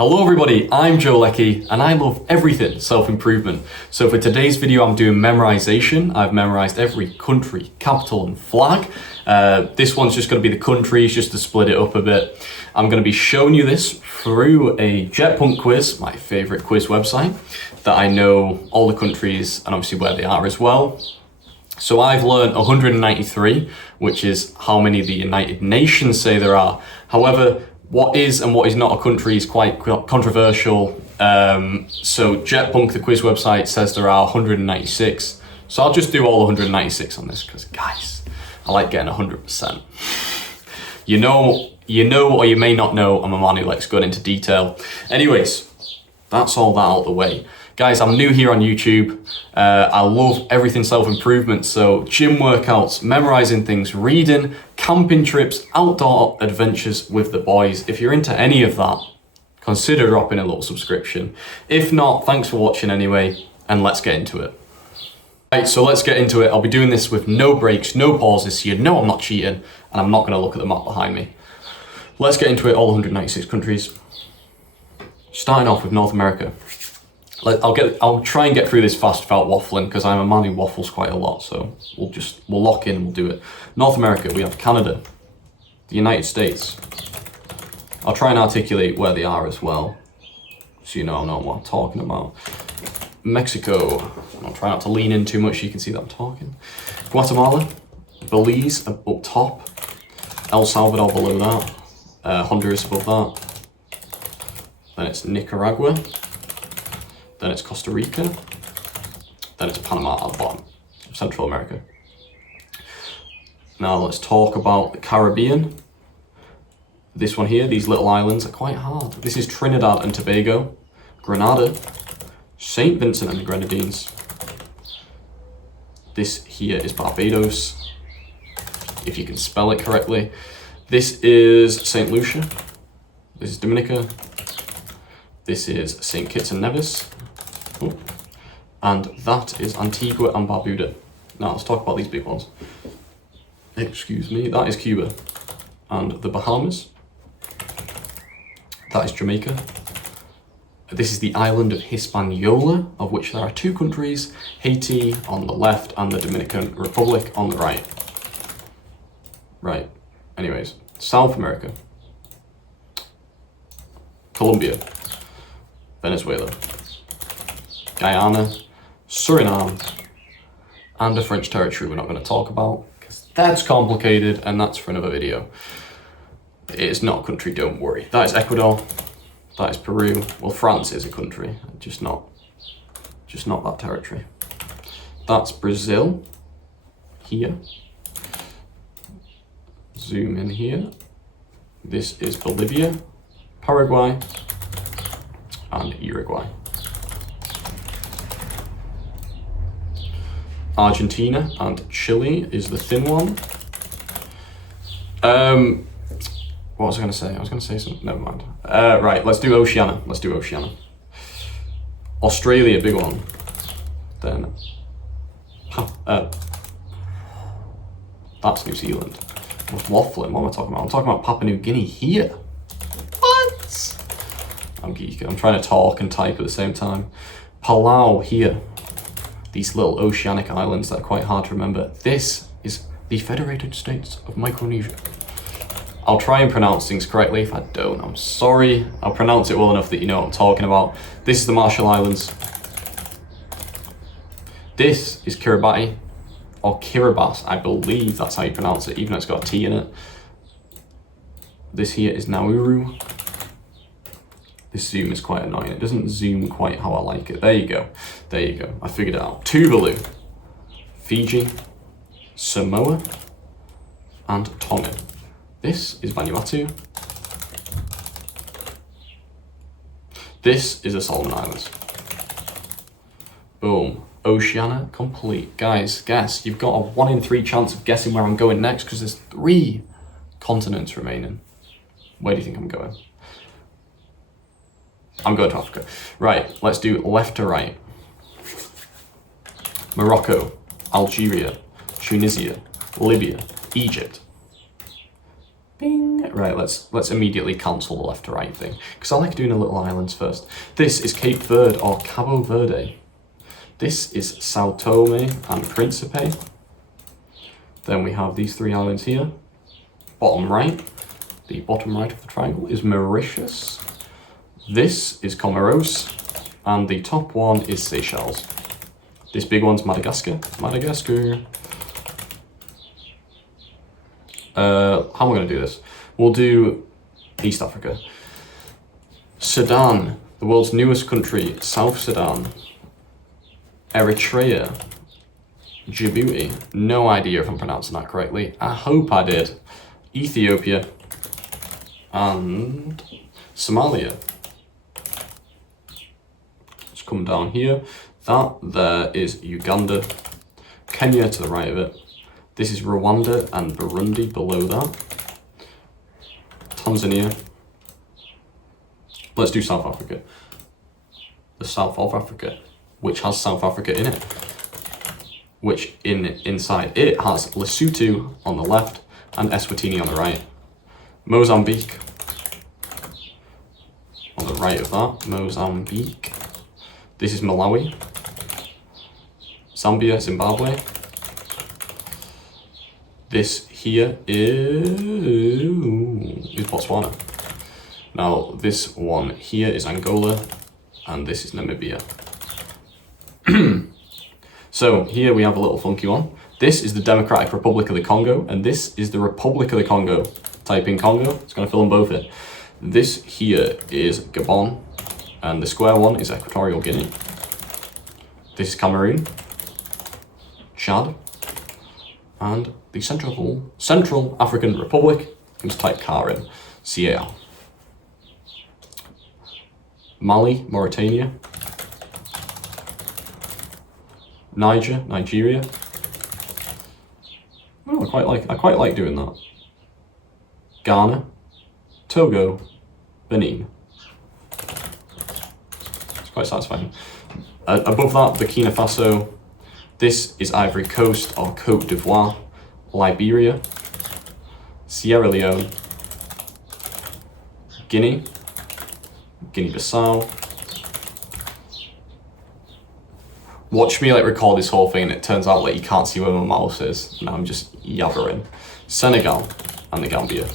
Hello everybody, I'm Joe Leckie and I love everything self-improvement. So for today's video I'm doing memorization. I've memorized every country, capital and flag. This one's just going to be the countries just to split it up a bit. I'm going to be showing you this through a JetPunk quiz, my favourite quiz website, that I know all the countries and obviously where they are as well. So I've learned 193, which is how many the United Nations say there are. However, what is and what is not a country is quite controversial. So JetPunk, the quiz website, says there are 196. So I'll just do all 196 on this because, guys, I like getting 100%. You know, or you may not know, I'm a man who likes going into detail. Anyways, that's all that out of the way. Guys, I'm new here on YouTube. I love everything self-improvement, so gym workouts, memorizing things, reading, camping trips, outdoor adventures with the boys. If you're into any of that, consider dropping a little subscription. If not, thanks for watching anyway, and let's get into it. Right, so let's get into it. I'll be doing this with no breaks, no pauses, so you know I'm not cheating, and I'm not gonna look at the map behind me. Let's get into it, all 196 countries. Starting off with North America. I'll try and get through this fast without waffling because I'm a man who waffles quite a lot, so we'll lock in and we'll do it. North America, we have Canada, the United States. I'll try and articulate where they are as well, so you know I know what I'm talking about. Mexico, I'll try not to lean in too much so you can see that I'm talking. Guatemala, Belize up top, El Salvador below that, Honduras above that, then it's Nicaragua, then it's Costa Rica, then it's Panama at the bottom, Central America. Now let's talk about the Caribbean. This one here, these little islands are quite hard. This is Trinidad and Tobago, Grenada, St. Vincent and the Grenadines. This here is Barbados, if you can spell it correctly. This is St. Lucia, this is Dominica, this is St. Kitts and Nevis, and that is Antigua and Barbuda. Now let's talk about these big ones. Excuse me, that is Cuba and the Bahamas. That is Jamaica. This is the island of Hispaniola, of which there are two countries, Haiti on the left and the Dominican Republic on the right. Right, anyways, South America. Colombia, Venezuela, Guyana, Suriname, and a French territory we're not going to talk about because that's complicated and that's for another video. It is not a country, don't worry. That is Ecuador, that is Peru. Well, France is a country, just not that territory. That's Brazil, here. Zoom in here. This is Bolivia, Paraguay, and Uruguay. Argentina and Chile is the thin one. What was I going to say? I was going to say something, never mind. Right, let's do Oceania. Australia, big one. Then, that's New Zealand. I was waffling, what am I talking about? I'm talking about Papua New Guinea here. What? I'm geeking, I'm trying to talk and type at the same time. Palau here. These little oceanic islands that are quite hard to remember. This is the Federated States of Micronesia. I'll try and pronounce things correctly. If I don't, I'm sorry. I'll pronounce it well enough that you know what I'm talking about. This is the Marshall Islands. This is Kiribati, or Kiribati, I believe that's how you pronounce it, even though it's got a T in it. This here is Nauru. This zoom is quite annoying. It doesn't zoom quite how I like it. There you go. I figured it out. Tuvalu, Fiji, Samoa, and Tonga. This is Vanuatu. This is the Solomon Islands. Boom. Oceania complete. Guys, guess. You've got a 1 in 3 chance of guessing where I'm going next because there's 3 continents remaining. Where do you think I'm going? I'm going to Africa. Right, let's do left to right. Morocco, Algeria, Tunisia, Libya, Egypt. Bing. Right, let's immediately cancel the left to right thing, because I like doing the little islands first. This is Cape Verde or Cabo Verde. This is Sao Tome and Principe. Then we have these 3 islands here. Bottom right, the bottom right of the triangle is Mauritius. This is Comoros, and the top one is Seychelles. This big one's Madagascar. Madagascar. How am I going to do this? We'll do East Africa. Sudan, the world's newest country, South Sudan. Eritrea. Djibouti. No idea if I'm pronouncing that correctly. I hope I did. Ethiopia. And Somalia. Let's come down here. That there is Uganda. Kenya to the right of it. This is Rwanda and Burundi below that. Tanzania. Let's do South Africa. The South of Africa, which has South Africa in it. Which inside it has Lesotho on the left and Eswatini on the right. Mozambique. On the right of that, Mozambique. This is Malawi. Zambia, Zimbabwe. This here is Botswana. Now, this one here is Angola, and this is Namibia. So here we have a little funky one. This is the Democratic Republic of the Congo, and this is the Republic of the Congo. Type in Congo, it's going to fill them both in. This here is Gabon, and the square one is Equatorial Guinea. This is Cameroon, Chad, and the Central African Republic. Let's type CAR in, CAR. Mali, Mauritania. Nigeria. Oh, I quite like doing that. Ghana, Togo, Benin. It's quite satisfying. Above that, Burkina Faso. This is Ivory Coast or Côte d'Ivoire, Liberia, Sierra Leone, Guinea-Bissau. Watch me record this whole thing and it turns out you can't see where my mouse is and I'm just yabbering. Senegal and the Gambia.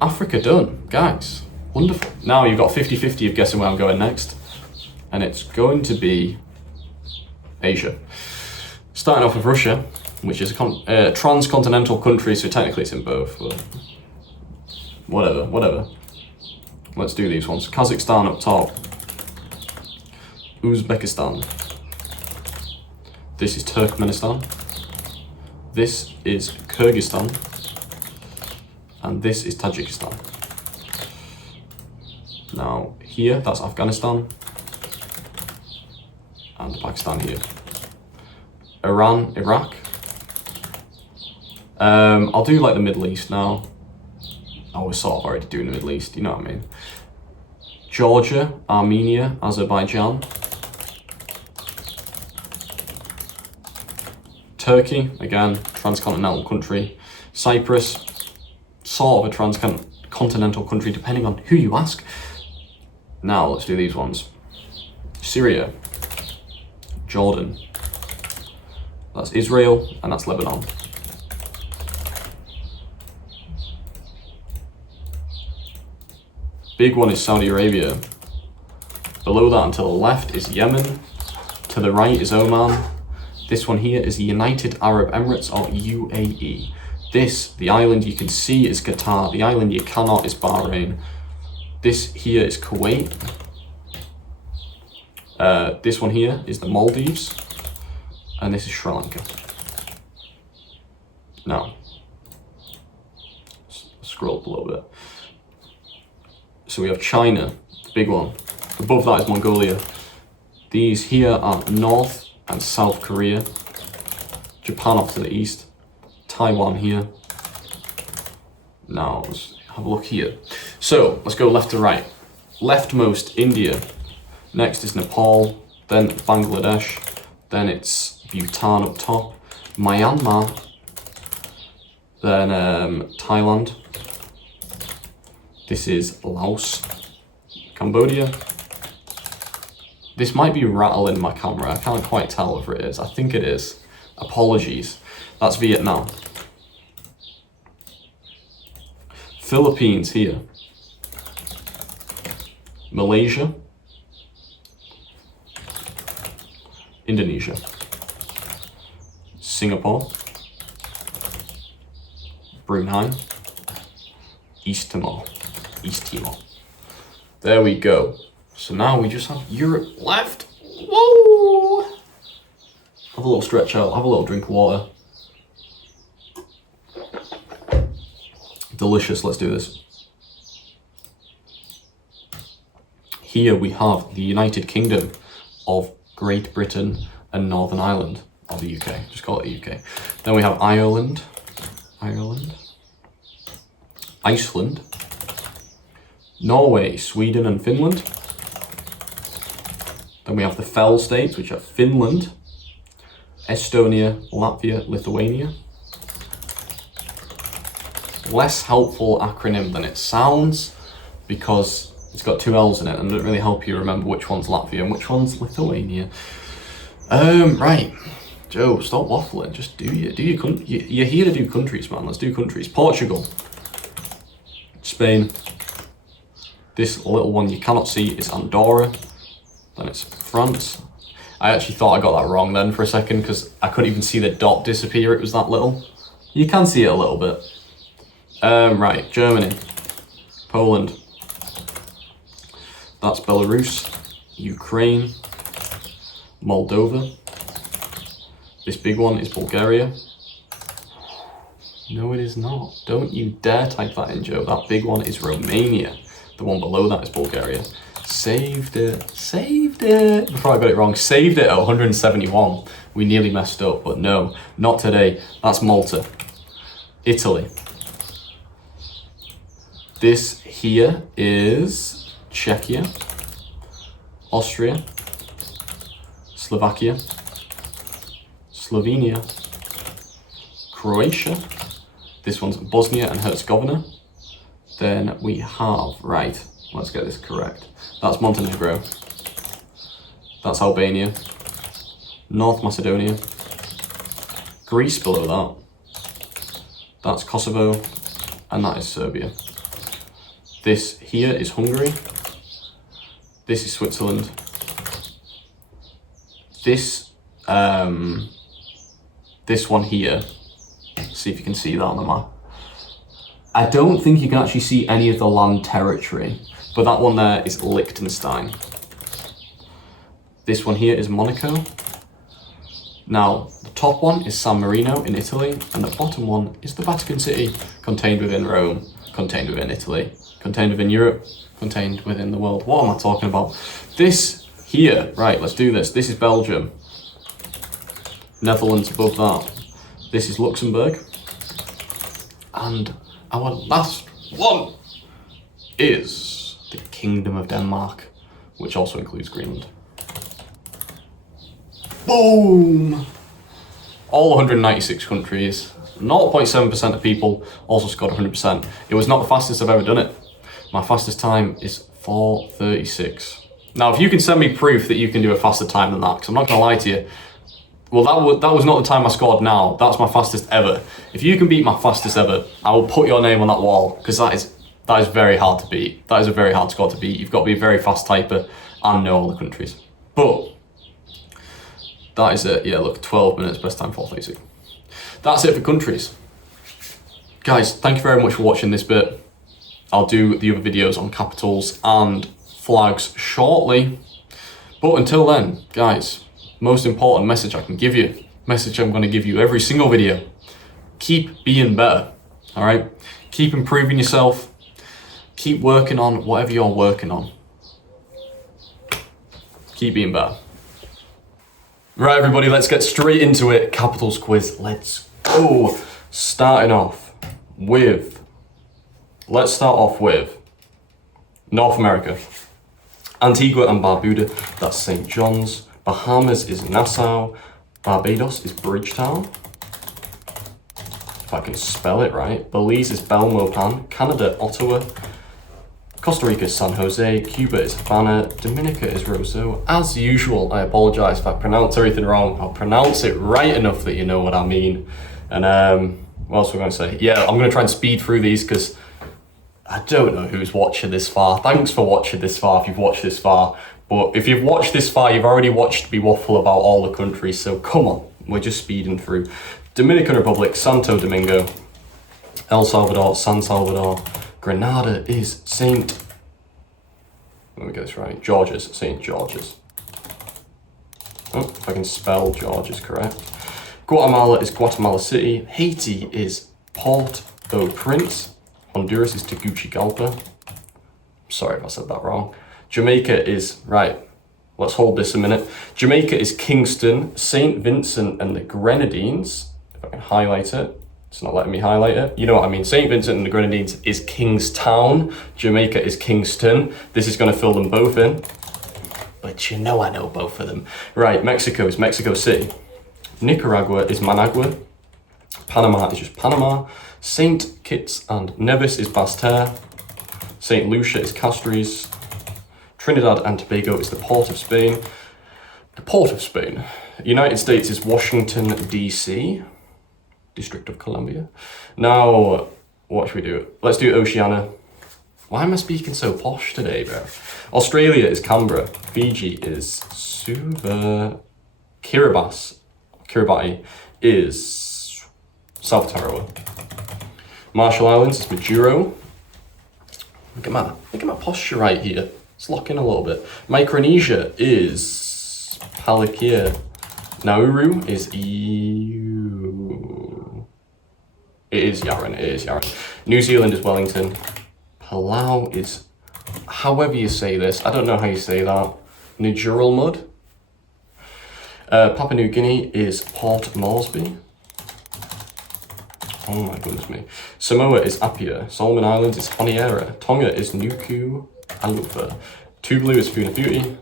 Africa done, guys. Wonderful. Now you've got 50-50 of guessing where I'm going next. And it's going to be Asia. Starting off with Russia, which is a transcontinental country, so technically it's in both, but whatever. Let's do these ones. Kazakhstan up top. Uzbekistan. This is Turkmenistan. This is Kyrgyzstan. And this is Tajikistan. Now here, that's Afghanistan. And Pakistan here. Iran, Iraq. I'll do the Middle East now. I was sort of already doing the Middle East, you know what I mean. Georgia, Armenia, Azerbaijan. Turkey, again, transcontinental country. Cyprus, sort of a transcontinental country, depending on who you ask. Now, let's do these ones. Syria, Jordan. That's Israel, and that's Lebanon. Big one is Saudi Arabia. Below that and to the left is Yemen. To the right is Oman. This one here is the United Arab Emirates, or UAE. This, the island you can see, is Qatar. The island you cannot is Bahrain. This here is Kuwait. This one here is the Maldives. And this is Sri Lanka. Now, scroll up a little bit. So we have China, the big one. Above that is Mongolia. These here are North and South Korea. Japan off to the east. Taiwan here. Now, let's have a look here. So, let's go left to right. Leftmost, India. Next is Nepal. Then Bangladesh. Then it's Bhutan up top. Myanmar. Then Thailand. This is Laos. Cambodia. This might be rattling my camera. I can't quite tell whether it is. I think it is. Apologies. That's Vietnam. Philippines here. Malaysia. Indonesia. Singapore. Brunei. East Timor. There we go. So now we just have Europe left. Whoa! Have a little stretch out, have a little drink of water. Delicious, let's do this. Here we have the United Kingdom of Great Britain and Northern Ireland, or the UK, just call it the UK. Then we have Ireland, Iceland, Norway, Sweden and Finland. Then we have the Fell states, which are Finland, Estonia, Latvia, Lithuania. Less helpful acronym than it sounds, because it's got two L's in it and it doesn't really help you remember which one's Latvia and which one's Lithuania. Right, Joe, stop waffling, just do your country. You're here to do countries, man, let's do countries. Portugal, Spain, this little one you cannot see is Andorra, then it's France. I actually thought I got that wrong then for a second because I couldn't even see the dot disappear, it was that little. You can see it a little bit. Right, Germany, Poland, that's Belarus, Ukraine, Moldova, this big one is Bulgaria. No, it is not. Don't you dare type that in, Joe. That big one is Romania. The one below that is Bulgaria. Saved it. Before I got it wrong, saved it at 171. We nearly messed up, but no, not today. That's Malta. Italy. This here is Czechia, Austria, Slovakia, Slovenia, Croatia. This one's Bosnia and Herzegovina. Then we have, right, let's get this correct. That's Montenegro. That's Albania. North Macedonia. Greece below that. That's Kosovo. And that is Serbia. This here is Hungary. This is Switzerland. This one here, see if you can see that on the map. I don't think you can actually see any of the land territory, but that one there is Liechtenstein. This one here is Monaco. Now, the top one is San Marino in Italy, and the bottom one is the Vatican City, contained within Rome, contained within Italy, contained within Europe, contained within the world. What am I talking about? This here, right, let's do this. This is Belgium. Netherlands above that. This is Luxembourg. And our last one is the Kingdom of Denmark, which also includes Greenland. Boom! All 196 countries, 0.7% of people also scored 100%. It was not the fastest I've ever done it. My fastest time is 4:36. Now, if you can send me proof that you can do a faster time than that, because I'm not gonna lie to you, well, that was not the time I scored now. That's my fastest ever. If you can beat my fastest ever, I will put your name on that wall, because that is very hard to beat. That is a very hard score to beat. You've got to be a very fast typer and know all the countries. But that is it. Yeah, look, 12 minutes, best time 4:36. That's it for countries. Guys, thank you very much for watching this bit. I'll do the other videos on capitals and flags shortly. But until then, guys, most important message I can give you, message I'm going to give you every single video: keep being better. All right, keep improving yourself, keep working on whatever you're working on. Keep being better. Right, everybody, let's get straight into it. Capitals quiz, let's go. Starting off with, let's start off with North America. Antigua and Barbuda, that's St. John's. Bahamas is Nassau. Barbados is Bridgetown. if I can spell it right. Belize is Belmopan, Canada, Ottawa, Costa Rica is San Jose, Cuba is Havana, Dominica is Roseau. As usual, I apologize if I pronounce everything wrong. I'll pronounce it right enough that you know what I mean. And what else we're going to say? Yeah, I'm going to try and speed through these because I don't know who's watching this far. Thanks for watching this far if you've watched this far. But if you've watched this far, you've already watched me waffle about all the countries. So come on, we're just speeding through. Dominican Republic, Santo Domingo, El Salvador, San Salvador, Grenada is St. Let me get this right. George's, St. George's. Oh, if I can spell George's correct. Guatemala is Guatemala City. Haiti is Port-au-Prince. Honduras is Tegucigalpa. Sorry if I said that wrong. Jamaica is, right, let's hold this a minute. Jamaica is Kingston, St. Vincent and the Grenadines. If I can highlight it. It's not letting me highlight it. You know what I mean. St. Vincent and the Grenadines is Kingstown. Jamaica is Kingston. This is going to fill them both in. But you know I know both of them. Right, Mexico is Mexico City. Nicaragua is Managua. Panama is just Panama. St. Kitts and Nevis is Basseterre. St. Lucia is Castries. Trinidad and Tobago is the Port of Spain. The Port of Spain. United States is Washington, D.C., District of Columbia. Now, what should we do? Let's do Oceania. Why am I speaking so posh today, bro? Australia is Canberra. Fiji is Suva. Kiribati is South Tarawa. Marshall Islands is Majuro. Look at my posture right here. Let's lock in a little bit. Micronesia is Palikir. Nauru is It is Yaren. New Zealand is Wellington. Palau is, however you say this, I don't know how you say that. Nijuralmud. Papua New Guinea is Port Moresby. Oh my goodness me. Samoa is Apia. Solomon Islands is Honiara. Tonga is Nuku Alufa. Tuvalu is Funafuti.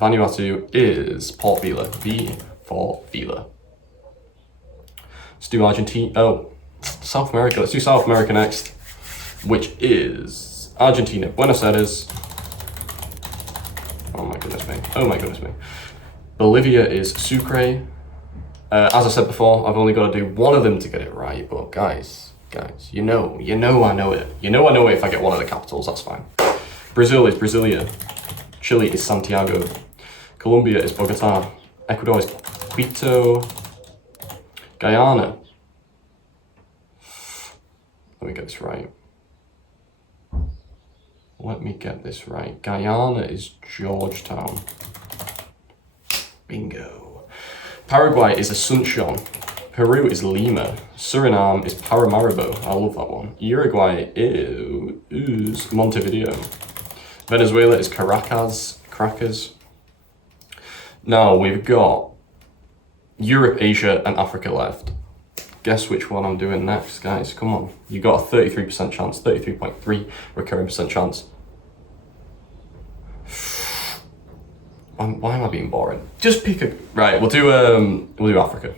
Vanuatu is Port Vila. V for Vila. Let's do Argentina. Oh, South America. Let's do South America next, which is Argentina. Buenos Aires. Oh my goodness me. Bolivia is Sucre. As I said before, I've only got to do one of them to get it right, but guys, you know I know it. You know I know it if I get one of the capitals, that's fine. Brazil is Brasilia. Chile is Santiago. Colombia is Bogota. Ecuador is Quito. Guyana. Let me get this right. Guyana is Georgetown. Bingo. Paraguay is Asuncion. Peru is Lima. Suriname is Paramaribo. I love that one. Uruguay is Montevideo. Venezuela is Caracas. Now we've got Europe, Asia, and Africa left. Guess which one I'm doing next, guys? Come on. You got a 33% chance, 33.3 recurring percent chance. Why am I being boring? Just pick a... Right, we'll do Africa.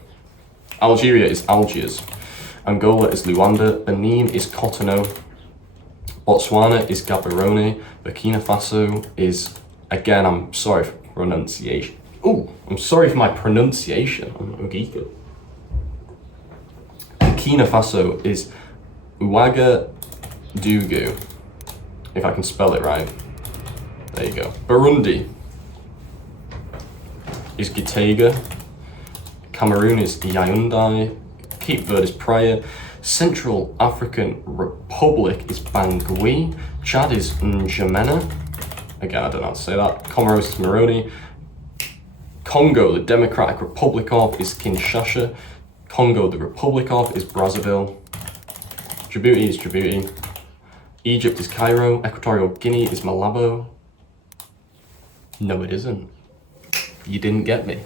Algeria is Algiers. Angola is Luanda. Benin is Cotonou. Botswana is Gaborone. Burkina Faso is... Again, I'm sorry for pronunciation. I'm sorry for my pronunciation. I'm Ogika. Burkina Faso is Ouagadougou. If I can spell it right. There you go. Burundi is Gitega. Cameroon is Yaoundé. Cape Verde is Praia. Central African Republic is Bangui. Chad is N'Djamena. Again, I don't know how to say that. Comoros is Moroni. Congo, the Democratic Republic of, is Kinshasa. Congo, the Republic of, is Brazzaville. Djibouti is Djibouti. Egypt is Cairo. Equatorial Guinea is Malabo. No, it isn't. You didn't get me.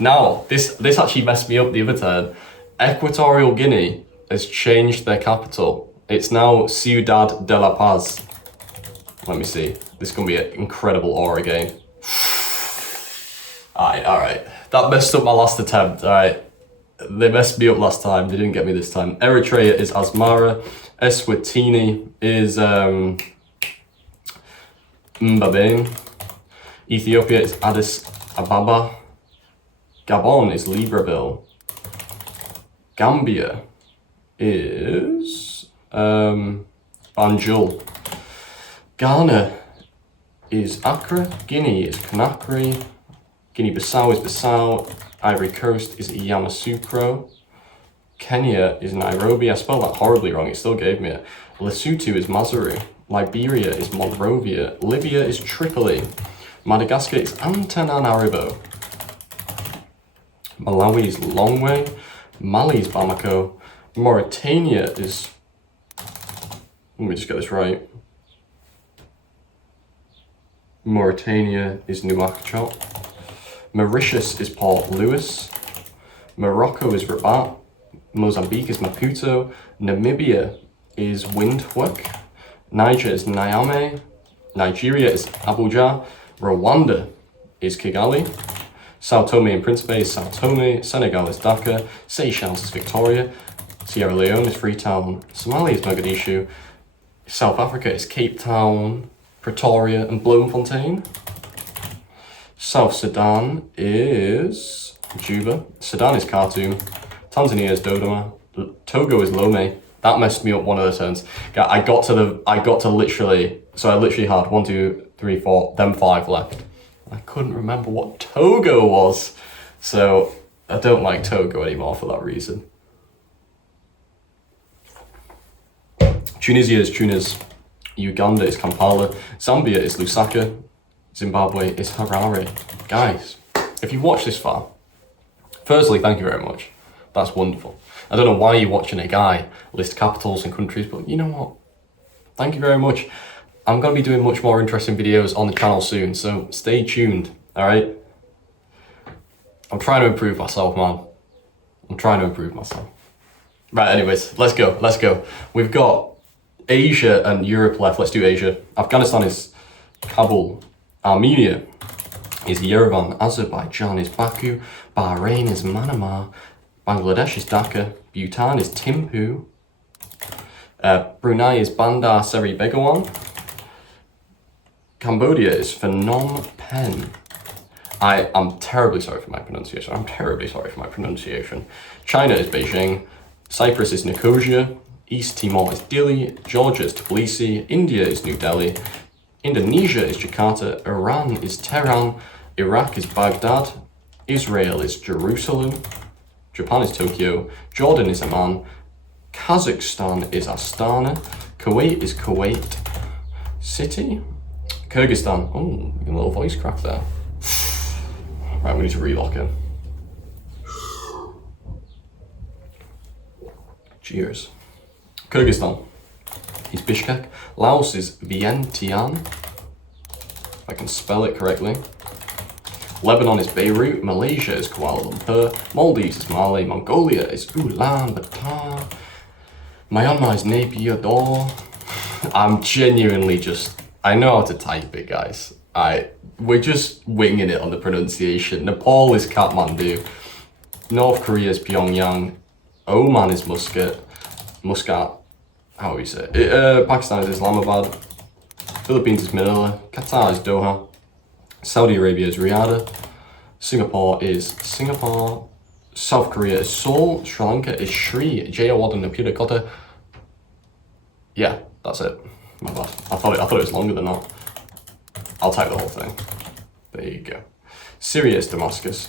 Now, this actually messed me up the other turn. Equatorial Guinea has changed their capital. It's now Ciudad de la Paz. Let me see. This is going to be an incredible aura game. Alright. That messed up my last attempt. Alright. They messed me up last time. They didn't get me this time. Eritrea is Asmara. Eswatini is Mbabain. Ethiopia is Addis Ababa. Gabon is Libreville. Gambia is Banjul. Ghana is Accra. Guinea is Conakry. Guinea-Bissau is Bissau. Ivory Coast is Yamoussoukro. Kenya is Nairobi. I spelled that horribly wrong, it still gave me it. Lesotho is Maseru. Liberia is Monrovia. Libya is Tripoli. Madagascar is Antananarivo. Malawi is Longwe. Mali is Bamako. Mauritania is... Let me just get this right. Mauritania is Nouakchott. Mauritius is Port Louis. Morocco is Rabat. Mozambique is Maputo. Namibia is Windhoek. Niger is Niamey. Nigeria is Abuja. Rwanda is Kigali. Sao Tome and Principe is Sao Tome. Senegal is Dhaka. Seychelles is Victoria. Sierra Leone is Freetown. Somalia is Mogadishu. South Africa is Cape Town, Pretoria and Bloemfontein. South Sudan is Juba. Sudan is Khartoum. Tanzania is Dodoma. Togo is Lomé. That messed me up one of the turns. I got to literally, so I literally had 1, 2, 3, 4, then 5 left. I couldn't remember what Togo was. So I don't like Togo anymore for that reason. Tunisia is Tunis. Uganda is Kampala. Zambia is Lusaka. Zimbabwe is Harare. Guys, if you've watched this far, firstly, thank you very much. That's wonderful. I don't know why you're watching a guy list capitals and countries, but you know what? Thank you very much. I'm going to be doing much more interesting videos on the channel soon, so stay tuned, alright? I'm trying to improve myself, man. I'm trying to improve myself. Right, anyways, let's go. We've got Asia and Europe left. Let's do Asia. Afghanistan is Kabul. Armenia is Yerevan. Azerbaijan is Baku. Bahrain is Manama. Bangladesh is Dhaka. Bhutan is Thimphu. Brunei is Bandar Seri Begawan. Cambodia is Phnom Penh. I'm terribly sorry for my pronunciation. China is Beijing. Cyprus is Nicosia. East Timor is Dili. Georgia is Tbilisi. India is New Delhi. Indonesia is Jakarta. Iran is Tehran. Iraq is Baghdad. Israel is Jerusalem. Japan is Tokyo. Jordan is Amman. Kazakhstan is Astana. Kuwait is Kuwait City. Kyrgyzstan. Oh, a little voice crack there. Right, we need to relock in. Cheers. Kyrgyzstan is Bishkek. Laos is Vientiane, if I can spell it correctly. Lebanon is Beirut. Malaysia is Kuala Lumpur. Maldives is Male. Mongolia is Ulaanbaatar. Myanmar is Naypyidaw. I'm genuinely just, I know how to type it, guys. We're just winging it on the pronunciation. Nepal is Kathmandu. North Korea is Pyongyang. Oman is Muscat. How do you say it? Pakistan is Islamabad. Philippines is Manila. Qatar is Doha. Saudi Arabia is Riyadh. Singapore is Singapore. South Korea is Seoul. Sri Lanka is Sri. Jayawarden Apudakota. Yeah, that's it. My bad. I thought it was longer than that. I'll type the whole thing. There you go. Syria is Damascus.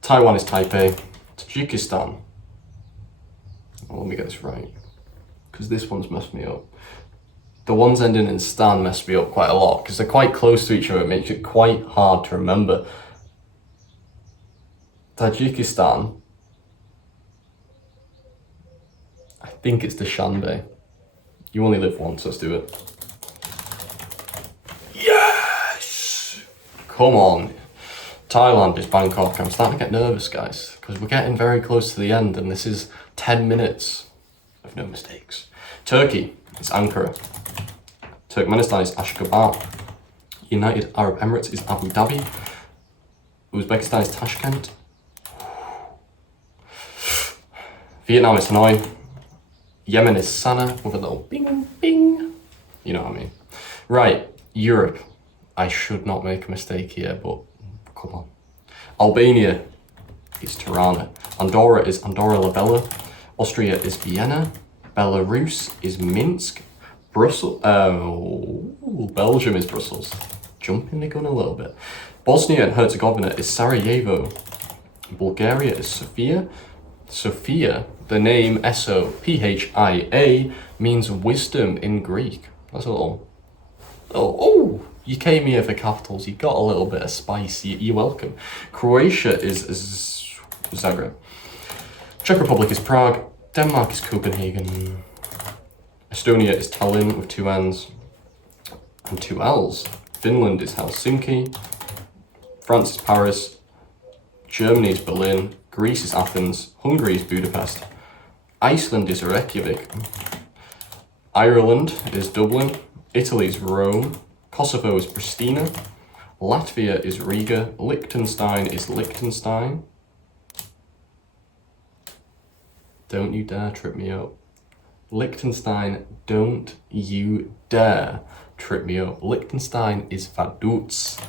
Taiwan is Taipei. Tajikistan. Oh, let me get this right, because this one's messed me up. The ones ending in Stan messed me up quite a lot, because they're quite close to each other. It makes it quite hard to remember. Tajikistan. I think it's Dushanbe. You only live once, let's do it. Yes! Come on. Thailand is Bangkok. I'm starting to get nervous, guys, because we're getting very close to the end, and this is 10 minutes of no mistakes. Turkey is Ankara. Turkmenistan is Ashgabat. United Arab Emirates is Abu Dhabi. Uzbekistan is Tashkent. Vietnam is Hanoi. Yemen is Sana'a with a little bing, bing. You know what I mean. Right, Europe. I should not make a mistake here, but come on. Albania is Tirana. Andorra is Andorra la Vella. Austria is Vienna. Belarus is Minsk. Belgium is Brussels. Jumping the gun a little bit. Bosnia and Herzegovina is Sarajevo. Bulgaria is Sofia. Sophia, the name Sophia, means wisdom in Greek. That's a little, oh, you came here for capitals, you got a little bit of spice, you're welcome. Croatia is Zagreb. Czech Republic is Prague. Denmark is Copenhagen. Estonia is Tallinn with 2 N's and 2 L's. Finland is Helsinki. France is Paris. Germany is Berlin. Greece is Athens. Hungary is Budapest. Iceland is Reykjavik. Ireland is Dublin. Italy is Rome. Kosovo is Pristina. Latvia is Riga. Liechtenstein is Liechtenstein. Don't you dare trip me up. Liechtenstein, don't you dare trip me up. Liechtenstein is Vaduz.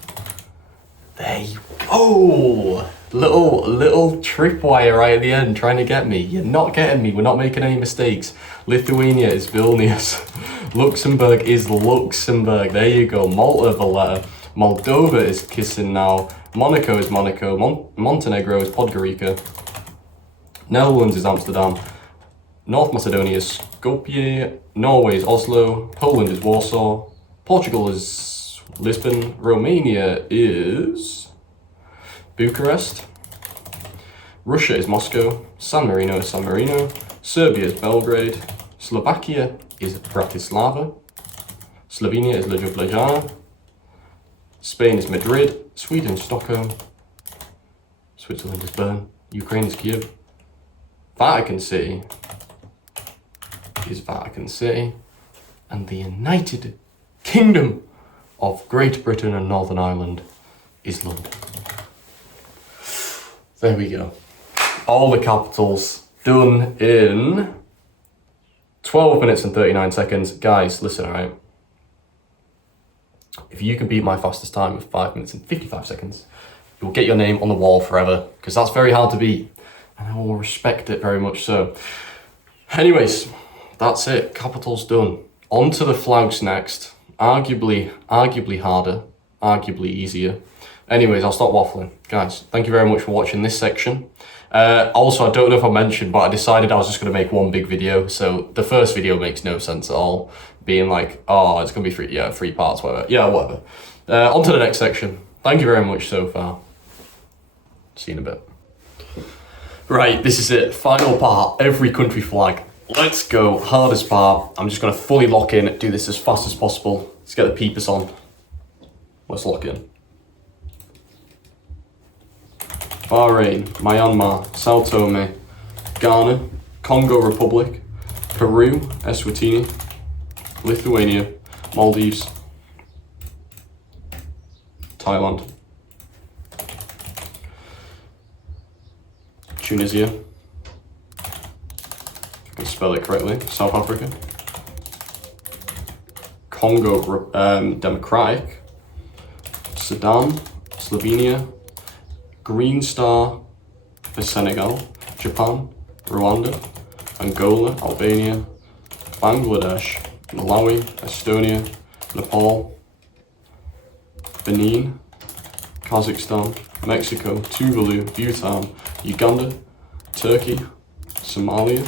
There you go. Little tripwire right at the end trying to get me. You're not getting me. We're not making any mistakes. Lithuania is Vilnius. Luxembourg is Luxembourg. There you go. Malta, Valletta. Moldova is Chisinau. Monaco is Monaco. Montenegro is Podgorica. Netherlands is Amsterdam. North Macedonia is Skopje. Norway is Oslo. Poland is Warsaw. Portugal is Lisbon. Romania is Bucharest. Russia is Moscow. San Marino is San Marino. Serbia is Belgrade. Slovakia is Bratislava. Slovenia is Ljubljana. Spain is Madrid. Sweden is Stockholm. Switzerland is Bern. Ukraine is Kiev. Vatican City is Vatican City. And the United Kingdom of Great Britain and Northern Ireland is London. There we go. All the capitals done in 12 minutes and 39 seconds. Guys, listen, alright? If you can beat my fastest time of 5 minutes and 55 seconds, you'll get your name on the wall forever, because that's very hard to beat. And I will respect it very much so. Anyways, that's it. Capitals done. On to the flags next. Arguably harder, arguably easier. Anyways, I'll stop waffling. Guys, thank you very much for watching this section. Also, I don't know if I mentioned, but I decided I was just going to make one big video. So the first video makes no sense at all. Being like, oh, it's going to be 3 parts, whatever. Yeah, whatever. On to the next section. Thank you very much so far. See you in a bit. Right, this is it. Final part, every country flag. Let's go. Hardest part. I'm just going to fully lock in, do this as fast as possible. Let's get the peepers on. Let's lock in. Bahrain, Myanmar, Sao Tome, Ghana, Congo Republic, Peru, Eswatini, Lithuania, Maldives, Thailand, Tunisia, if I can spell it correctly, South Africa, Congo Democratic, Sudan, Slovenia, Green Star for Senegal, Japan, Rwanda, Angola, Albania, Bangladesh, Malawi, Estonia, Nepal, Benin, Kazakhstan, Mexico, Tuvalu, Bhutan, Uganda, Turkey, Somalia,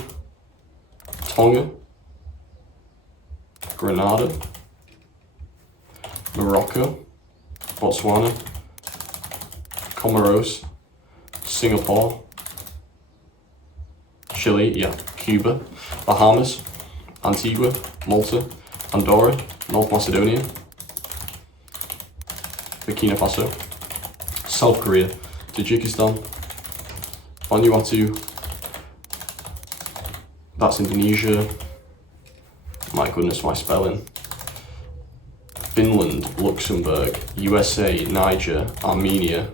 Tonga, Grenada, Morocco, Botswana, Comoros, Singapore, Chile, Cuba, Bahamas, Antigua, Malta, Andorra, North Macedonia, Burkina Faso, South Korea, Tajikistan, Vanuatu, that's Indonesia, my goodness, my spelling, Finland, Luxembourg, USA, Niger, Armenia,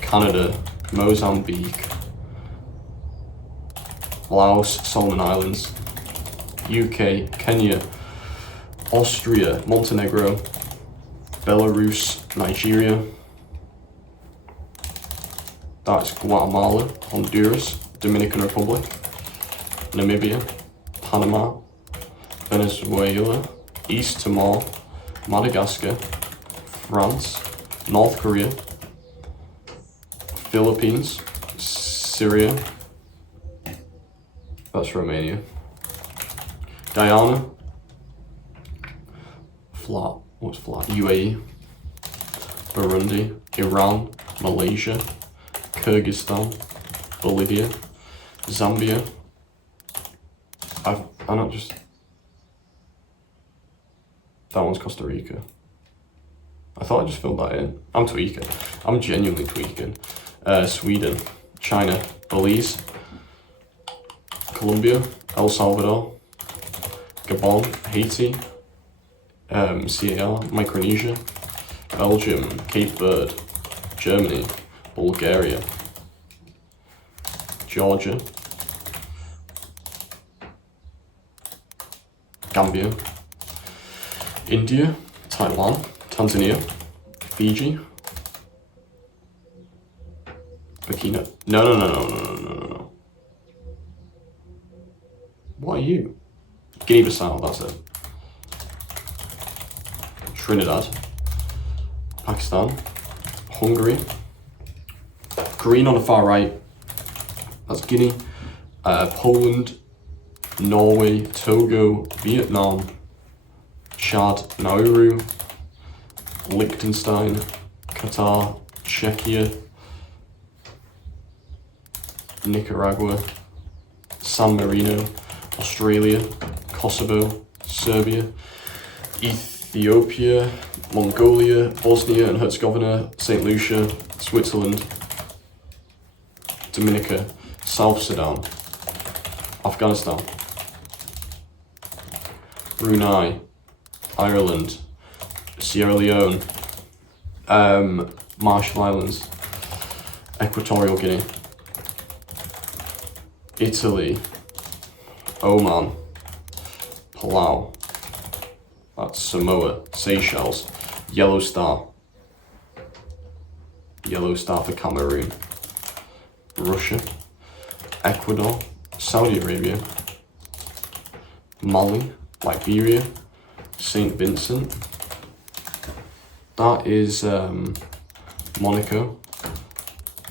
Canada, Mozambique, Laos, Solomon Islands, UK, Kenya, Austria, Montenegro, Belarus, Nigeria. That's Guatemala, Honduras, Dominican Republic, Namibia, Panama, Venezuela, East Timor, Madagascar, France, North Korea, Philippines, Syria, that's Romania, Guyana, UAE, Burundi, Iran, Malaysia, Kyrgyzstan, Bolivia, Zambia. That one's Costa Rica. I thought I just filled that in. I'm tweaking. I'm genuinely tweaking. Sweden, China, Belize, Colombia, El Salvador, Gabon, Haiti, CAR, Micronesia, Belgium, Cape Verde, Germany, Bulgaria, Georgia, Gambia, India, Taiwan, Tanzania, Fiji, Burkina. No. What are you? Guinea-Bissau, that's it. Trinidad, Pakistan, Hungary, green on the far right, that's Guinea, Poland, Norway, Togo, Vietnam, Chad, Nauru, Liechtenstein, Qatar, Czechia, Nicaragua, San Marino, Australia, Kosovo, Serbia, Ethiopia, Mongolia, Bosnia and Herzegovina, St. Lucia, Switzerland, Dominica, South Sudan, Afghanistan, Brunei, Ireland, Sierra Leone, Marshall Islands, Equatorial Guinea, Italy, Oman, Palau, that's Samoa, Seychelles, Yellow Star for Cameroon, Russia, Ecuador, Saudi Arabia, Mali, Liberia, St. Vincent, that is Monaco,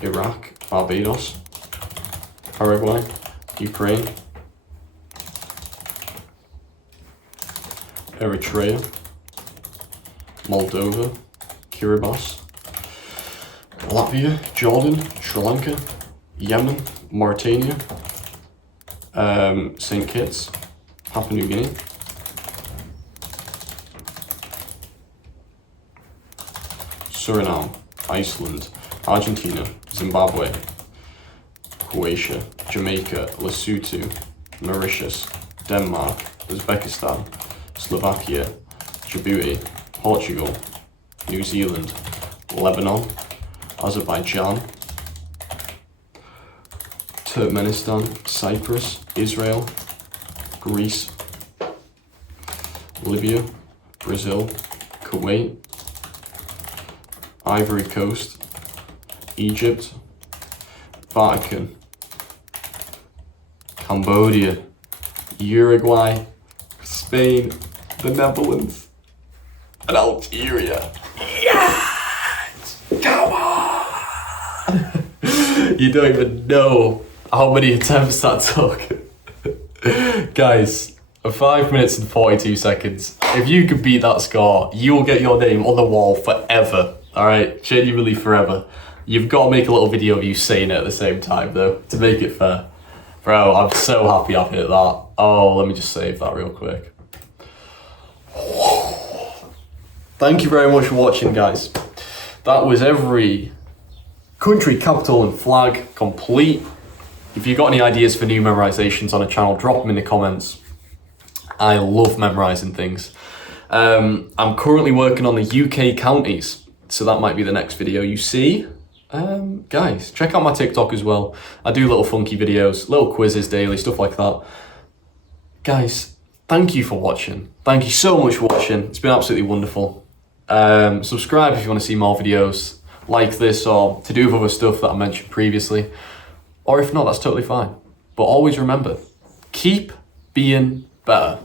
Iraq, Barbados, Paraguay, Ukraine, Eritrea, Moldova, Kiribati, Latvia, Jordan, Sri Lanka, Yemen, Mauritania, St. Kitts, Papua New Guinea, Suriname, Iceland, Argentina, Zimbabwe, Croatia, Jamaica, Lesotho, Mauritius, Denmark, Uzbekistan, Slovakia, Djibouti, Portugal, New Zealand, Lebanon, Azerbaijan, Turkmenistan, Cyprus, Israel, Greece, Libya, Brazil, Kuwait, Ivory Coast, Egypt, Vatican, Cambodia, Uruguay, Spain, the Netherlands, and Algeria. Yes! Come on! You don't even know how many attempts that took. Guys, 5 minutes and 42 seconds. If you could beat that score, you will get your name on the wall forever. Alright? Genuinely forever. You've got to make a little video of you saying it at the same time, though, to make it fair. Bro, I'm so happy I've hit that. Oh, let me just save that real quick. Thank you very much for watching, guys. That was every country, capital and flag complete. If you've got any ideas for new memorizations on a channel, drop them in the comments. I love memorizing things. I'm currently working on the UK counties, so that might be the next video you see. Guys, check out my TikTok as well. I do little funky videos, little quizzes daily, stuff like that. Guys, thank you for watching. Thank you so much for watching. It's been absolutely wonderful. Subscribe if you want to see more videos like this or to do with other stuff that I mentioned previously. Or if not, that's totally fine. But always remember, keep being better.